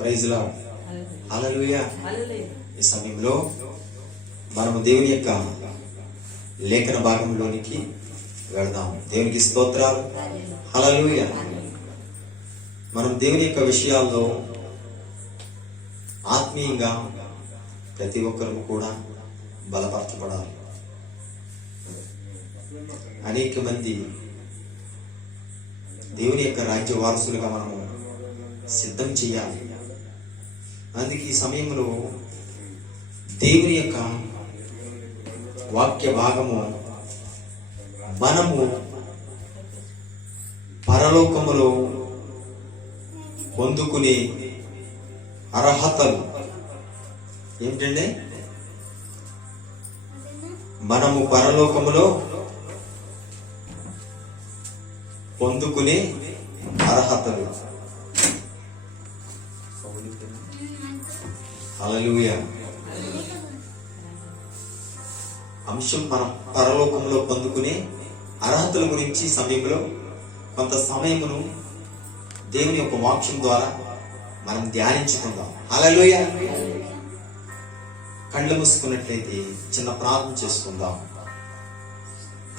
Praise lord. హల్లెలూయా. ఈ సమయంలో మనము దేవుని యొక్క లేఖన భాగంలోనికి వెళదాం. దేవునికి స్తోత్రాలు. హల్లెలూయా. మనం దేవుని యొక్క విషయాల్లో ఆత్మీయంగా ప్రతి ఒక్కరు కూడా బలపరచబడాలి. అనేక మంది దేవుని యొక్క రాజ్య వారసులుగా మనము సిద్ధం చేయాలి. అందుకే ఈ సమయంలో దేవుని యొక్క వాక్య భాగము మనము పరలోకములో పొందుకునే అర్హతలు ఏమిటండి? మనము పరలోకములో పొందుకునే అర్హతలు. హల్లెలూయా. అంశం మనం పరలోకంలో పొందుకునే అర్హతల గురించి సమయంలో కొంత సమయమును దేవుని యొక్క వాక్యం ద్వారా మనం ధ్యానించుకుందాం. హల్లెలూయా. కళ్ళు మూసుకున్నట్లయితే చిన్న ప్రార్థన చేసుకుందాం.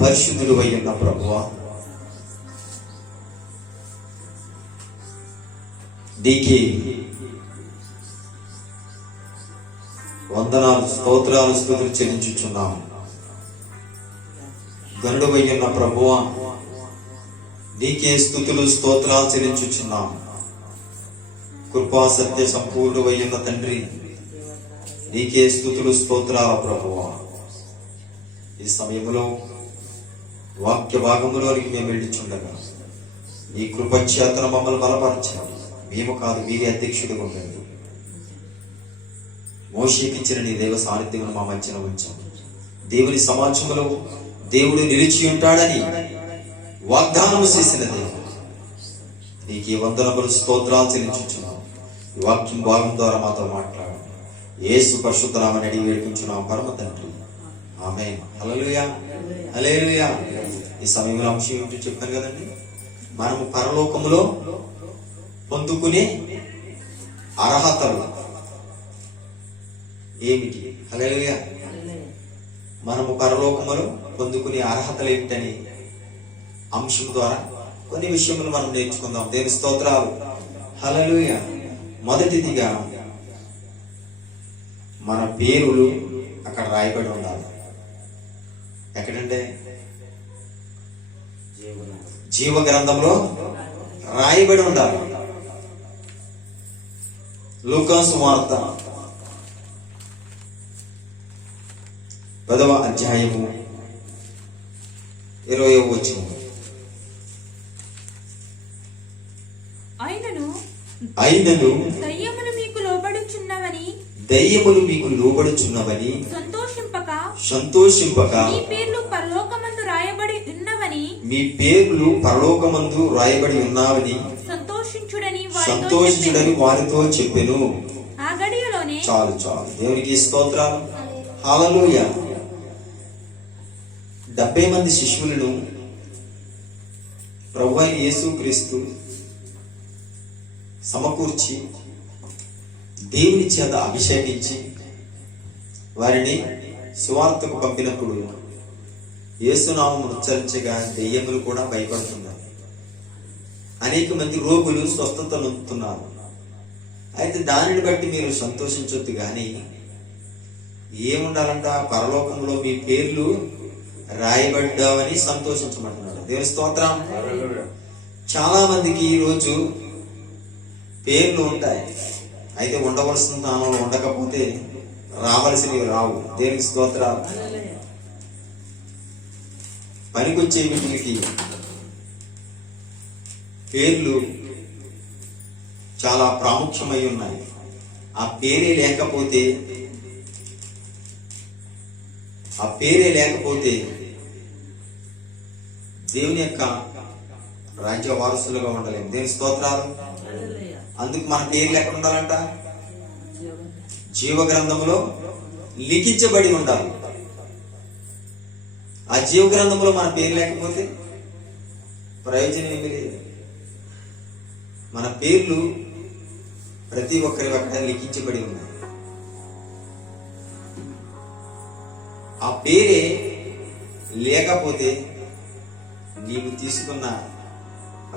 పరిశుద్ధుడు అయ్యున్న ప్రభువా, నీకే వందనాలు, స్తోత్రాలు, స్తుతులు చెల్లించుచున్నాము. గనుడు అయ్యున్న ప్రభువా, నీకే స్తుతులు, స్తోత్రాలు చెల్లించుచున్నాము. కృపా సత్య సంపూర్ణ అయ్యున్న తండ్రి, నీకే స్తుతులు, స్తోత్రాల ప్రభువా. ఈ సమయంలో వాక్య భాగంలోనికి మేము వెళ్ళిచుండగా నీ కృపచేతన మమ్మల్ని బలపరచాలి. మేము కాదు, మీరే అధ్యక్షుడిగా ఉండండి. మోషేకిచ్చిన నీ దేవ సాన్నిధ్యం మా మధ్యన ఉంచాం. దేవుని సమాజంలో దేవుడు నిలిచి ఉంటాడని వాగ్దానం చేసిన దేవుడు, నీకే వందనములు, స్తోత్రాలు చెల్లించుచున్నాం. ఈ వాక్యం భాగం ద్వారా మాతో మాట్లాడు. యేసు పరిశుద్ధ నామమున అడిగి వేడుకుంటున్నాం పరమ తండ్రి, ఆమేన్. హల్లెలూయా. హల్లెలూయా. ఈ సమయంలో అంశం ఏమిటో చెప్పాను కదండి. మనము పరలోకములో పొందుకునే అర్హతలు ఏమిటి? హల్లెలూయా. మనము పరలోకములో పొందుకునే అర్హతలు ఏమిటని అంశం ద్వారా కొన్ని విషయములు మనం నేర్చుకుందాం. దేవుని స్తోత్రాలు. హల్లెలూయా. మొదటిదిగా మన పేరులు అక్కడ రాయబడి ఉండాలి. ఎక్కడంటే జీవ గ్రంథంలో రాయబడి ఉండాలి. లూకాసు వార్త 10వ అధ్యాయము 20వ వచనం. అయినను దయ్యములు మీకు లోబడుచున్నవని సంతోషింపక మీ పేర్లు పరలోకమందు రాయబడి ఉన్నావని సంతోషించుడని వారితో చెప్పెను. చాలు చాలు. దేవునికి స్తోత్రాలు. హల్లెలూయా. 70 మంది శిష్యులను ప్రభువైన యేసుక్రీస్తు సమకూర్చి దేవుని చేత అభిషేకించి వారిని సువార్తకు పంపినప్పుడు యేసునామమును ఉచ్చరించగా దెయ్యములు కూడా భయపడుతున్నారు. అనేక మంది రోగులు స్వస్థత నొందుతున్నారు. అయితే దానిని బట్టి మీరు సంతోషించొద్దు, కానీ ఏముండాలంట? పరలోకంలో మీ పేర్లు రాయబడ్డావని సంతోషించమంటున్నాడు. దేవుని స్తోత్రం. చాలా మందికి ఈ రోజు పేర్లు ఉంటాయి, అయితే ఉండవలసిన స్థానంలో ఉండకపోతే రావలసినవి రావు. దేవునికి స్తోత్రాలు. పనికొచ్చే వీటికి పేర్లు చాలా ప్రాముఖ్యమై ఉన్నాయి. ఆ పేరే లేకపోతే దేవుని యొక్క రాజ్య వారసులుగా ఉండలేము. దేవుని స్తోత్రాలు. అందుకు మన పేర్లు ఎక్కడ ఉండాలంట? జీవ గ్రంథములో లిఖించబడి ఉండాలి. ఆ జీవ గ్రంథంలో మన పేరు లేకపోతే ప్రయోజనం ఏమీ లేదు. మన పేర్లు ప్రతి ఒక్కరి అక్కడ లిఖించబడి ఉన్నాయి. ఆ పేరే లేకపోతే నీవు తీసుకున్న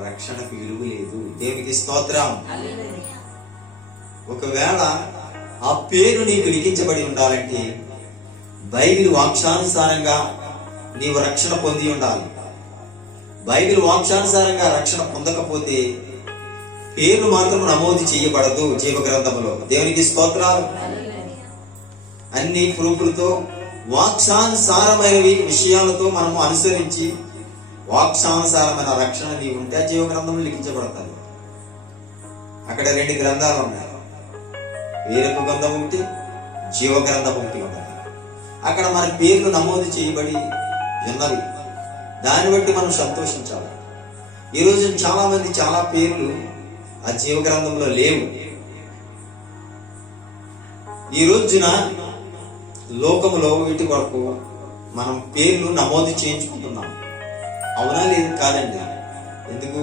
రక్షణకు విలువ లేదు. దేవునికి స్తోత్రం. ఒకవేళ ఆ పేరు నీకు లిఖించబడి ఉండాలంటే బైబిల్ వాక్యానుసారంగా నీవు రక్షణ పొంది ఉండాలి. బైబిల్ వాక్యానుసారంగా రక్షణ పొందకపోతే పేరు మాత్రం నమోదు చేయబడదు జీవ గ్రంథములో. దేవునికి స్తోత్రాలు. అన్ని ప్రూఫ్లతో వాక్యానుసారమైనవి విషయాలతో మనము అనుసరించి వాక్యానుసారమైన రక్షణ నీవు ఉంటే జీవ గ్రంథంలో లిఖించబడతాయి. అక్కడ 2 గ్రంథాలు ఉన్నాయి. వేరొక గ్రంథం ఒకటి, జీవ గ్రంథం ఒకటి ఉన్నది. అక్కడ మన పేర్లు నమోదు చేయబడి ఉన్నది. దాన్ని బట్టి మనం సంతోషించాలి. ఈరోజు చాలా మంది చాలా పేర్లు ఆ జీవ గ్రంథంలో లేవు. ఈ రోజున లోకములో వీటి కొరకు మనం పేర్లు నమోదు చేయించుకుంటున్నాం. అవునా లేదు? కాదండి. ఎందుకు?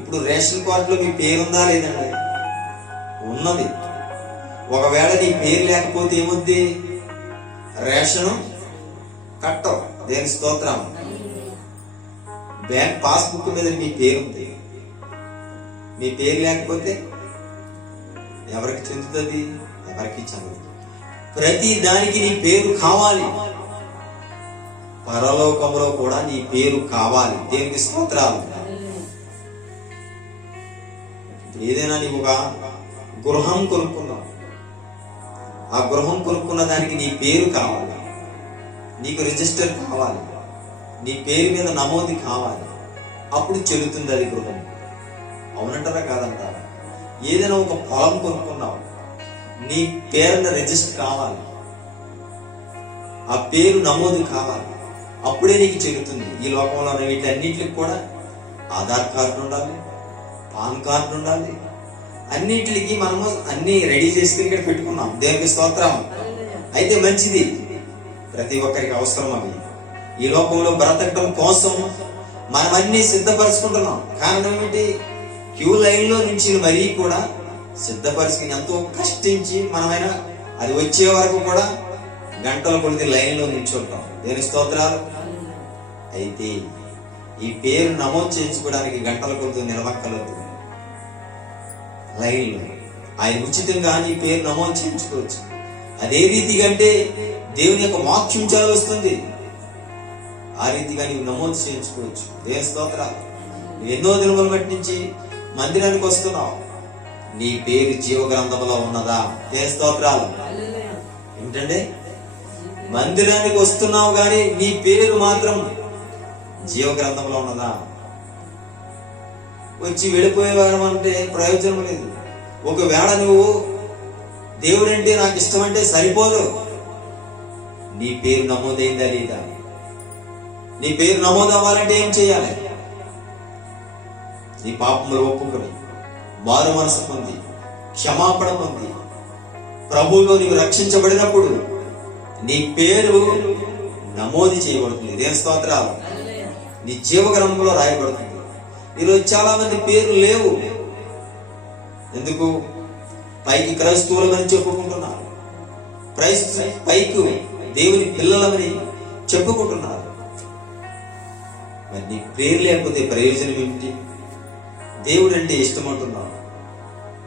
ఇప్పుడు రేషన్ కార్డులో మీ పేరుందా లేదండి? ఉన్నది. ఒకవేళ నీ పేరు లేకపోతే ఏముంది? రేషను కట్టవు. దేని స్తోత్రం. బ్యాంక్ పాస్బుక్ మీద మీ పేరుంది. మీ పేరు లేకపోతే ఎవరికి చెందుతుంది? ఎవరికి చెందదు. ప్రతి దానికి నీ పేరు కావాలి. పరలోకంలో కూడా నీ పేరు కావాలి. దేవునికి స్తోత్రాలు. ఏదైనా నీవు ఒక గృహం కొనుక్కున్నావు. ఆ గృహం కొనుక్కున్న దానికి నీ పేరు కావాలి. నీకు రిజిస్టర్ కావాలి. నీ పేరు మీద నమోదు కావాలి. అప్పుడు చెల్లుతుంది అది గృహం. అవునంటారా కాదంటారా? ఏదైనా ఒక పొలం కొనుక్కున్నావు. నీ పేరున రిజిస్టర్ కావాలి. ఆ పేరు నమోదు కావాలి. అప్పుడే నీకు చెల్లుతుంది. ఈ లోకంలో వీటన్నిటికి కూడా ఆధార్ కార్డు ఉండాలి, పాన్ కార్డు ఉండాలి. అన్నిటికి మనము అన్ని రెడీ చేసుకుని ఇక్కడ పెట్టుకున్నాం. దేవునికి స్తోత్రం. అయితే మంచిది. ప్రతి ఒక్కరికి అవసరం అవి. ఈ లోకంలో బ్రతకడం కోసం మనం అన్ని సిద్ధపరచుకుంటున్నాం. కారణం ఏమిటి? క్యూ లైన్ లో నుంచి మరీ కూడా సిద్ధపరుచుకుని ఎంతో కష్టించి మనమైనా అది వచ్చే వరకు కూడా గంటల కొద్ది లైన్ లో నిల్చుంటాం. దేని స్తోత్రాలు. అయితే ఈ పేరు నమోదు చేయించుకోవడానికి గంటల కొద్ది నిలవక్కలేదు. లైన్ లో ఆయన ఉచితంగా నీ పేరు నమోదు చేయించుకోవచ్చు. అదే రీతిగా అంటే దేవుని యొక్క వాక్యం చాలా వస్తుంది. ఆ రీతిగా నీవు నమోదు చేయించుకోవచ్చు. దేని స్తోత్రాలు. ఎన్నో దినముల బట్టి నుంచి మందిరానికి వస్తున్నావు. నీ పేరు జీవ గ్రంథంలో ఉన్నదా? దేని స్తోత్రాలు. ఏమిటండి? మందిరానికి వస్తున్నావు కానీ నీ పేరు మాత్రం జీవ గ్రంథంలో ఉన్నదా? వచ్చి వెళ్ళిపోయేవారం అంటే ప్రయోజనం లేదు. ఒకవేళ నువ్వు దేవుడంటే నాకు ఇష్టం అంటే సరిపోదు. నీ పేరు నమోదైందా లేదా? నీ పేరు నమోదు అవ్వాలంటే ఏం చేయాలి? నీ పాపములు ఒప్పుకొని మారు మనసు పొంది క్షమాపణ పొంది ప్రభువులో నీవు రక్షించబడినప్పుడు నీ పేరు నమోదు చేయబడుతుంది. దేని స్తోత్రాలు. నీ జీవ గ్రంథంలో రాయబడుతుంది. ఈరోజు చాలా మంది పేర్లు లేవు. ఎందుకు? పైకి క్రైస్తవులమని చెప్పుకుంటున్నారు. పైకి దేవుని పిల్లలమని చెప్పుకుంటున్నారు. మరి నీ పేరు లేకపోతే ప్రయోజనం ఏమిటి? దేవుడు అంటే ఇష్టం అంటున్నావు.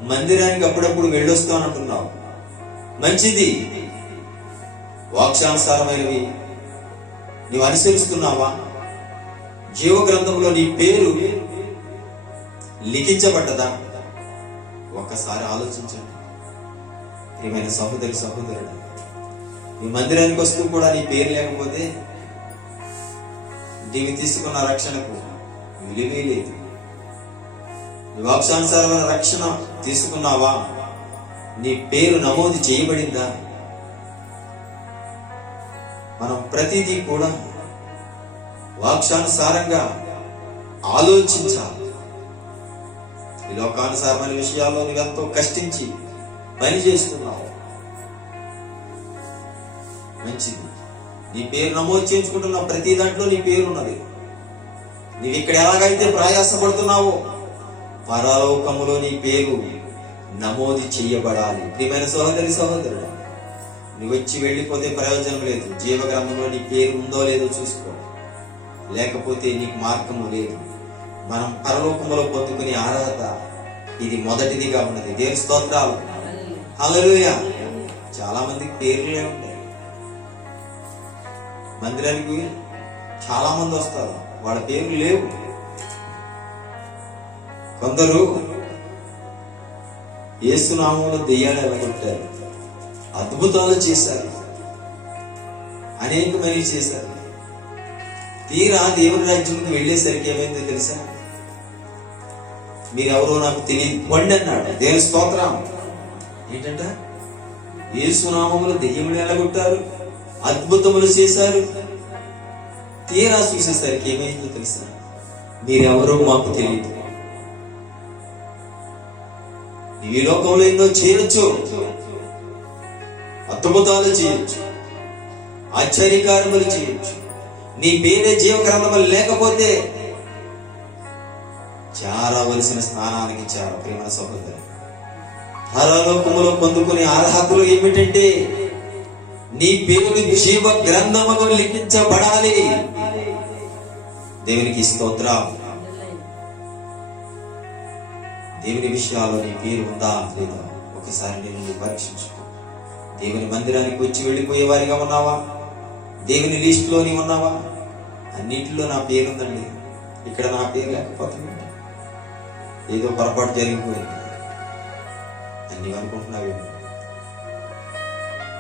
మందిరానికి అప్పుడప్పుడు వెళ్ళొస్తానంటున్నావు. మంచిది. వాక్యానుసారమైనవి నీవు అనుసరిస్తున్నావా? జీవ గ్రంథంలో నీ పేరు లిఖించబడ్డదా? ఒక్కసారి ఆలోచించండి. ఏమైనా సహోదరుడు, నీ మందిరానికి వస్తూ కూడా నీ పేరు లేకపోతే నీవు తీసుకున్న రక్షణకు విలువే లేదు. వాక్యానుసారమైన రక్షణ తీసుకున్నావా? నీ పేరు నమోదు చేయబడిందా? మనం ప్రతిదీ కూడా వాక్యానుసారంగా ఆలోచించాలి. ఈ లోకానుసారమైన విషయాల్లో నువ్వెంతో కష్టించి పని చేస్తున్నావు. మంచిది. నీ పేరు నమోదు చేయించుకుంటున్నావు. ప్రతి దాంట్లో నీ పేరు ఉన్నది. నీవు ఇక్కడ ఎలాగైతే ప్రయాసపడుతున్నావో పరలోకములో నీ పేరు నమోదు చేయబడాలి. ప్రియమైన సహోదరి సహోదరుడు, నువ్వు వచ్చి వెళ్ళిపోతే ప్రయోజనం లేదు. జీవ గ్రంథంలో నీ పేరు ఉందో లేదో చూసుకో, లేకపోతే నీకు మార్గము లేదు. మనం పరలోకములో పొందుకునే అర్హత ఇది మొదటిదిగా ఉన్నది. దేవుని స్తోత్రాలు. హల్లెలూయా. చాలా మందికి పేర్లే ఉంటాయి. మందిరానికి చాలా మంది వస్తారు, వాళ్ళ పేర్లు లేవు. కొందరు యేసునామంలో దెయ్యాలు వెళ్ళగొట్టారు, అద్భుతాలు చేశారు, అనేకమైన చేశారు. తీరా దేవుని రాజ్యంకి వెళ్ళేసరికి ఏమైందో తెలుసా? మీరెవరో నాకు తెలియదు, పండి అన్నాడు. దేవుని స్తోత్రం. ఏంటంట? యేసునామములో దెయ్యములు వెళ్ళగొట్టారు, అద్భుతములు చేశారు. తీరా చూసేసరికి ఏమైందో తెలుసా? మీరెవరో మాకు తెలియదు. ఈ లోకంలో ఎన్నో చేయొచ్చు, అద్భుతాలు చేయొచ్చు, ఆశ్చర్యకార్యములు చేయొచ్చు. నీ పేరే జీవ గ్రంథములు లేకపోతే చేరవలసిన స్థానానికి చేర. ప్రియమైన సహోదరు, పరలోకములో పొందుకునే అర్హతలు ఏమిటంటే నీ పేరు జీవ గ్రంథములో లిఖించబడాలి. దేవునికి స్తోత్రం. దేవుని విషయాల్లో నీ పేరు ఉందా లేదా ఒకసారి నేను పరీక్షించుకో. దేవుని మందిరానికి వచ్చి వెళ్ళిపోయే వారిగా ఉన్నావా? దేవుని లిస్టులోని ఉన్నావా? అన్నింటిలో నా పేరు ఉందండి, ఇక్కడ నా పేరు లేకపోతుంది, ఏదో పొరపాటు జరిగిపోయింది అన్ని అనుకుంటున్నావు.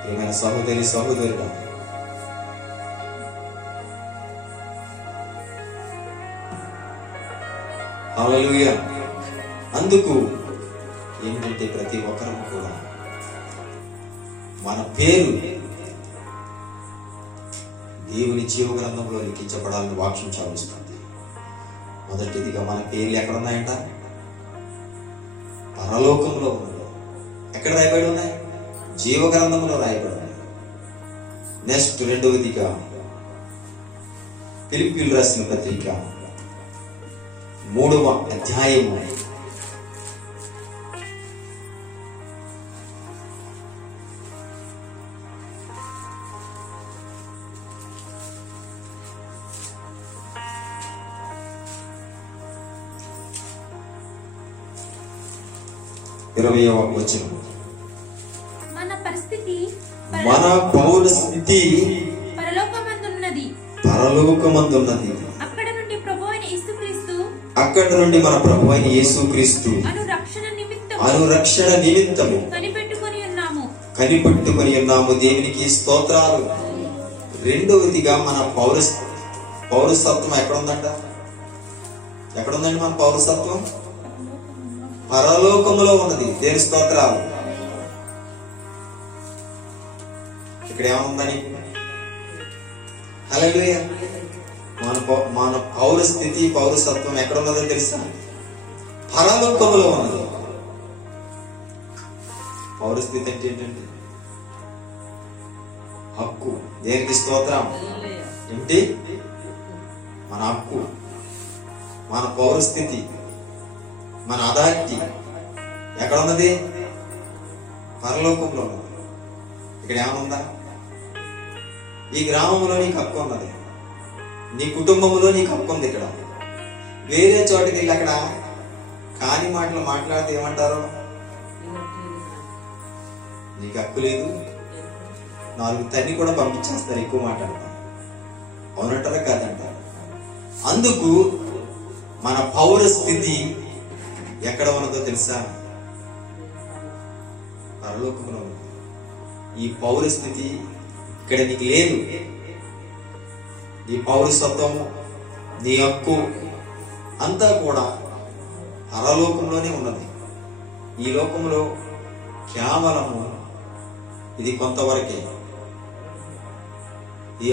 ఏమైనా సహోదరి సహోదరుడు, హల్లెలూయా. అందుకు ఏంటంటే ప్రతి ఒక్కరూ కూడా మన పేరు దేవుని జీవ గ్రంథంలో లిఖించబడాలని వాక్యం చాలుస్తుంది. మొదటిదిగా మన పేర్లు ఎక్కడ ఉన్నాయంట? పరలోకంలో ఉన్నాయి. ఎక్కడ రాయబడి ఉన్నాయి? జీవ గ్రంథంలో రాయబడి ఉన్నాయి. నెక్స్ట్ రెండవదిగా ఫిలిప్పీయులు రాసిన పత్రిక 3వ అధ్యాయము 20వ వచనం. మన పరిస్థితి పరలోకమందున్నది. అక్కడ నుండి మన ప్రభువైన యేసుక్రీస్తు అనురక్షణ నిమిత్తము కనిపెట్టుకొని ఉన్నాము. దేవునికి స్తోత్రాలు. రెండవదిగా మన పౌరసత్వం ఎక్కడుందంట? ఎక్కడుందండి మన పౌరసత్వం? పరలోకములో ఉన్నది. దేవుని స్తోత్రాలు. ఇక్కడ ఏముందని? హల్లెలూయా. మన పౌరస్థితి పౌరసత్వం ఎక్కడ ఉన్నదో తెలుసా? పరలోకములో ఉన్నది. పౌరస్థితి అంటే ఏంటంటే హక్కు. దేనికి స్తోత్రం? ఏంటి? మన హక్కు, మన పౌరస్థితి, మన అథారిటీ ఎక్కడ ఉన్నది? పరలోకంలో ఉన్నది. ఇక్కడ ఏమనుందా? ఈ గ్రామంలో నీకు హక్కు ఉన్నది, నీ కుటుంబంలో నీకు హక్కు ఉంది. ఇక్కడ వేరే చోటుకి వెళ్ళి అక్కడ కాని మాటలు మాట్లాడితే ఏమంటారు? నీకు హక్కు లేదు, 4 తన్ని కూడా పంపించేస్తారు, ఎక్కువ మాట్లాడతారు. అవునంటారా కాదంటారు? అందుకు మన పౌరస్థితి ఎక్కడ ఉన్నదో తెలుసా? పరలోకంలో ఉన్నది. ఈ పౌరస్థితి ఇక్కడ నీకు లేదు. నీ పౌరసత్వము, నీ హక్కు అంతా కూడా పరలోకంలోనే ఉన్నది. ఈ లోకంలో కేవలము ఇది కొంతవరకే. ఈ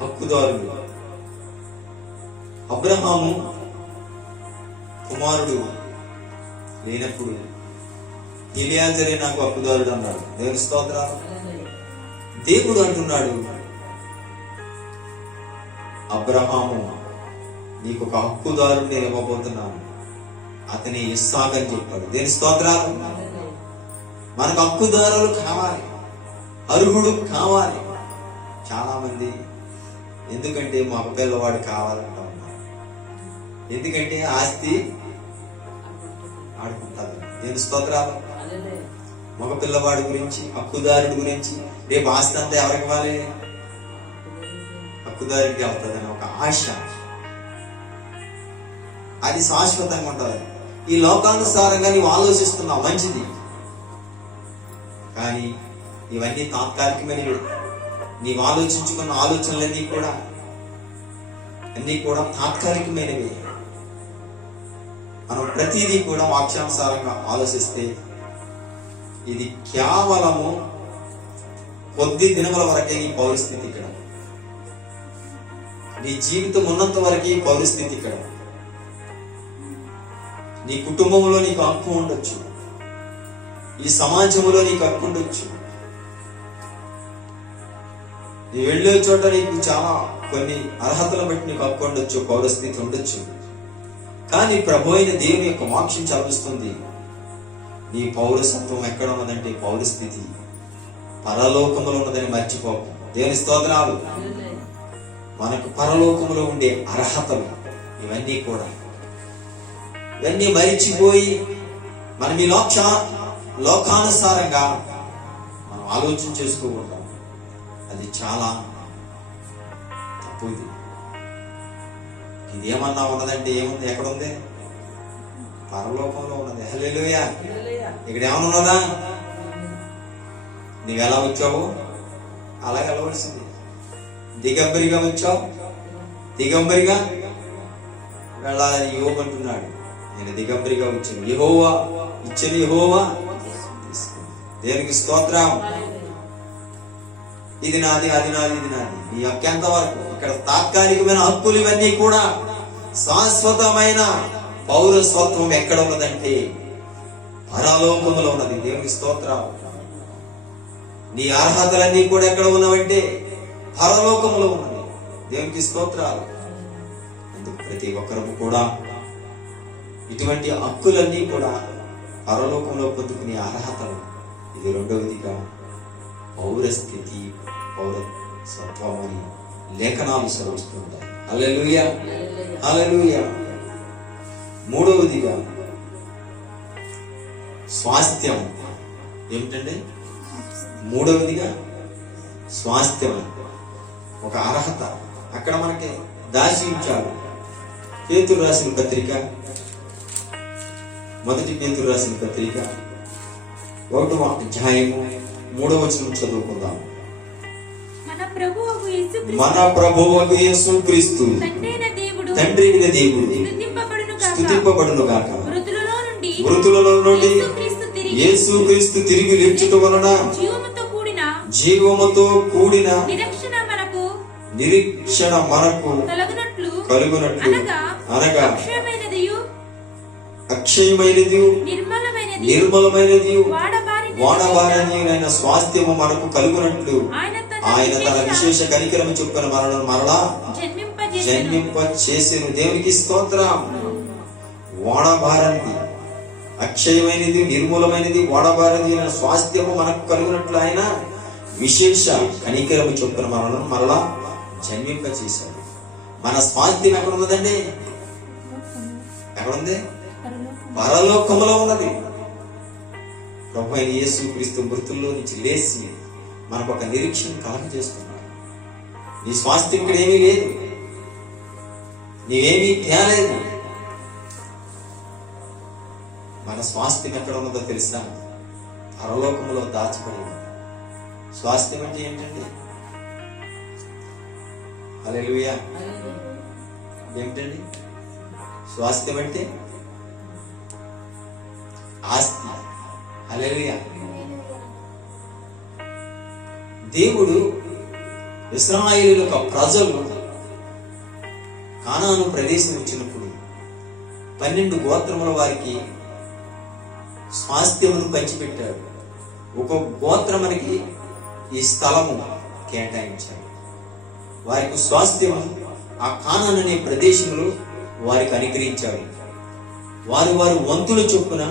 హక్కుదారులు అబ్రహాము కుమారుడు లేనప్పుడు ఎలియాజరే నాకు హక్కుదారుడు అన్నాడు. దేవుని స్తోత్రాలు. దేవుడు అంటున్నాడు, అబ్రహాము నీకు ఒక హక్కుదారుడు నేను ఇవ్వబోతున్నాను. అతని ఇస్సాకు అని చెప్పాడు. దేని స్తోత్రాలు. మనకు హక్కుదారులు కావాలి, అర్హుడు కావాలి. చాలా మంది ఎందుకంటే మా పిల్లవాడు కావాలంటా ఉన్నారు. ఎందుకంటే ఆస్తి ఆడుకుంటారు. దేని స్తోత్రాలు. మగ పిల్లవాడి గురించి, హక్కుదారుడి గురించి, రేపు ఆస్తి అంతా ఎవరికి ఇవ్వాలి? హక్కుదారుడికి వెళ్తుందని ఒక ఆశ. అది శాశ్వతంగా ఉంటుంది. ఈ లోకానుసారంగా నీవు ఆలోచిస్తున్నావు, మంచిది. కానీ ఇవన్నీ తాత్కాలికమైనవి. నీవు ఆలోచించుకున్న ఆలోచనలన్నీ కూడా తాత్కాలికమైనవి. మనం ప్రతిదీ కూడా వాక్యానుసారంగా ఆలోచిస్తే ఇది కేవలము కొద్ది దినముల వరకే నీ పౌరస్థితి ఇక్కడ. నీ జీవితం ఉన్నంత వరకు పౌరస్థితి ఇక్కడ. నీ కుటుంబంలో నీకు హక్కు ఉండొచ్చు, ఈ సమాజంలో నీకు హక్కు ఉండొచ్చు, నీ వెళ్ళే చోట నీకు చాలా కొన్ని అర్హతలు బట్టి నీకు హక్కు ఉండొచ్చు, పౌరస్థితి ఉండొచ్చు. కానీ ప్రభు అయిన దేవుని యొక్క వాక్యం చదివిస్తుంది, నీ పౌరసత్వం ఎక్కడ ఉన్నదంటే పౌరస్థితి పరలోకములో ఉన్నదని మర్చిపోకు. దేవుని స్తోత్రాలు. మనకు పరలోకములో ఉండే అర్హతలు ఇవన్నీ మరిచిపోయి మనం ఈ లోకానుసారంగా మనం ఆలోచన చేస్తూ ఉంటాం. అది చాలా తప్పు. ఇది ఏమన్నా ఉన్నదంటే ఏముంది? ఎక్కడుంది? పరలోకంలో ఉన్నది. హల్లెలూయా. ఇక్కడ ఏమన్నా ఉన్నదా? నీవు ఎలా వచ్చావు అలాగే వెళ్ళవలసింది. దిగంబరిగా వచ్చావు, దిగంబరిగా వెళ్ళాలని యోబు అంటున్నాడు. నేను దిగంబరిగా వచ్చాను, యెహోవా ఇచ్చిన యెహోవా. దేనికి స్తోత్రం. ఇది నాది, అది నాది, ఇది నాది. నీ హక్కు ఎంత వరకు? ఇక్కడ తాత్కాలికమైన హక్కులు ఇవన్నీ కూడా శాశ్వతమైన పౌరస్వత్వం ఎక్కడ ఉన్నదంటే పరలోకములో ఉన్నది. దేవునికి స్తోత్రం. నీ అర్హతలన్నీ కూడా ఎక్కడ ఉన్నవంటే పరలోకములో ఉన్నది. దేవునికి స్తోత్రాలు. అందుకు ప్రతి ఒక్కరు కూడా ఇటువంటి హక్కులన్నీ కూడా పరలోకంలో పొందుకునే అర్హతలు. ఇది రెండవదిగా పౌరస్థితి, పౌరసత్వం అని లేఖనాలు సెలవిస్తుంటాయి. హల్లెలూయా, హల్లెలూయా. మూడవదిగా స్వాస్థ్యం. ఏమిటండి? మూడవదిగా స్వాస్థ్యం, ఒక అర్హత అక్కడ మనకి దాచి ఉంచాడు. పేతురు రాసిన పత్రిక, మొదటి పేతురు రాసిన పత్రిక 1వ అధ్యాయము 3వ వచనం చదువుకుందాం. మన ప్రభువగు యేసుక్రీస్తు తండ్రి అయిన దేవుడు స్తుతింపబడును గాక. మృతులలో నుండి యేసుక్రీస్తు తిరిగి లేచుట వలన జీవముతో కూడిన నిరీక్షణ మనకు కలుగునట్లు, అనగా అక్షయమైనది, నిర్మలమైనది, వాడబారని స్వాస్థ్యము మనకు కలుగునట్లు ఆయన తన విశేష కనికరము చొప్పున మనలను మరలా జన్మింప చేసెను. దేవునికి స్తోత్రం. వాడబారనిది, అక్షయమైనది, నిర్మూలమైనది, వాడబారది అయిన స్వాస్థ్యము మనకు కలుగునట్లు ఆయన విశేష కనికరము చొప్పున మనలను మరలా జన్మింప చేశాడు. మన స్వాస్థ్యం ఎక్కడ ఉన్నదండి? ఎక్కడుంది? పరలోకములో ఉన్నది. ప్రభు అయిన యేసుక్రీస్తు మృతుల్లో నుంచి లేచి మనకు ఒక నిరీక్షణ కలగజేస్తున్నాడు. నీ స్వాస్థ్యం ఇక్కడ ఏమీ లేదు, నీవేమీ తేలేదు. మన స్వాస్థ్యం ఎక్కడ ఉన్నదో తెలుసా? పరలోకములో దాచిపడి ఉంది. స్వాస్థ్యం అంటే ఏంటండి? హల్లెలూయా. ఏమిటండి స్వాస్థ్యం అంటే? ఆస్తి. హల్లెలూయా. దేవుడు ఇశ్రాయేలు యొక్క ప్రజలు కానాను ప్రదేశం వచ్చినప్పుడు 12 గోత్రముల వారికి స్వాస్థ్యమును పంచిపెట్టాడు. ఒక గోత్రమునికి ఈ స్థలము కేటాయించాడు. వారికి స్వాస్థ్యము ఆ కానాను అనే ప్రదేశంలో వారికి అనుగ్రహించాడు. వారి వారి వంతుల చొప్పున